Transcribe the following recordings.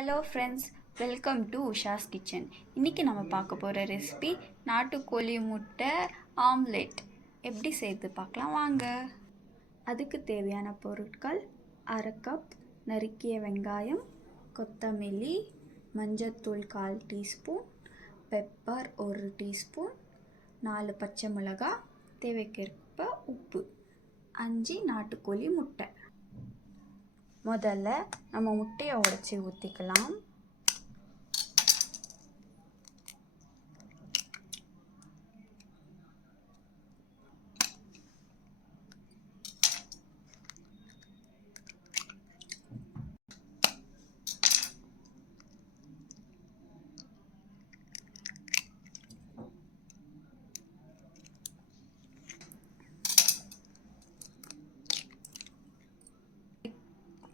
Hello friends welcome to Usha's kitchen இன்றைக்கி நம்ம பார்க்க போகிற ரெசிபி நாட்டுக்கோழி முட்டை ஆம்லெட் எப்படி செய்து பார்க்கலாம்? வாங்க. அதுக்கு தேவையான பொருட்கள் அரை கப் நறுக்கிய வெங்காயம் கொத்தமல்லி மஞ்சத்தூள் கால் டீஸ்பூன் பெப்பர் ஒரு டீஸ்பூன் நாலு பச்சை மிளகாய் தேவைக்கேற்ப உப்பு அஞ்சு நாட்டுக்கோழி முட்டை. முதல்ல நம்ம முட்டையை உடச்சி ஊற்றிக்கலாம்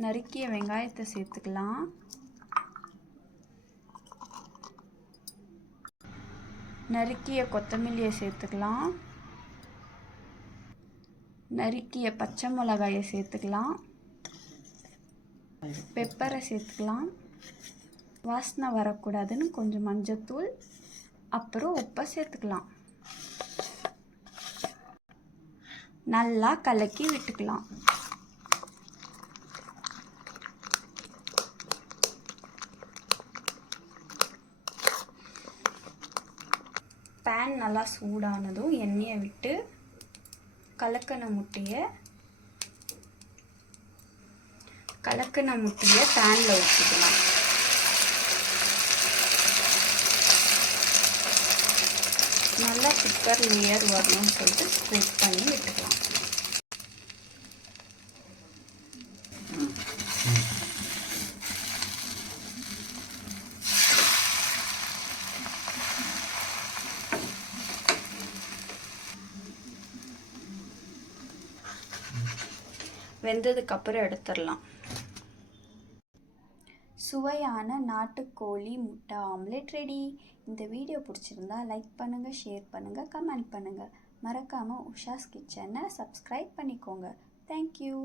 நறுக்கிய வெங்காயத்தை சேர்த்துக்கலாம். நறுக்கிய கொத்தமல்லியை சேர்த்துக்கலாம். நறுக்கிய பச்சை மிளகாயை சேர்த்துக்கலாம். பெப்பரை சேர்த்துக்கலாம். வாசனை வரக்கூடாதுன்னு கொஞ்சம் மஞ்சத்தூள் அப்புறம் உப்பை சேர்த்துக்கலாம். நல்லா கலக்கி விட்டுக்கலாம். பேன் நல்லா சூடானதும் எண்ணெயை விட்டு கலக்கின முட்டையை கலக்கின முட்டையை பேனில் ஊற்றிக்கலாம் நல்லா குக்கர் லேயர் வரணும்னு சொல்லிட்டு ஸ்ப்ரெட் பண்ணி விட்டுக்கலாம். வெந்ததுக்கப்புறம் எடுத்துடலாம். சுவையான நாட்டுக்கோழி முட்டை ஆம்லெட் ரெடி. இந்த வீடியோ பிடிச்சிருந்தா லைக் பண்ணுங்கள் ஷேர் பண்ணுங்கள் கமெண்ட் பண்ணுங்கள் மறக்காமல் உஷாஸ் கிச்சனை சப்ஸ்கிரைப் பண்ணிக்கோங்க. தேங்க்யூ.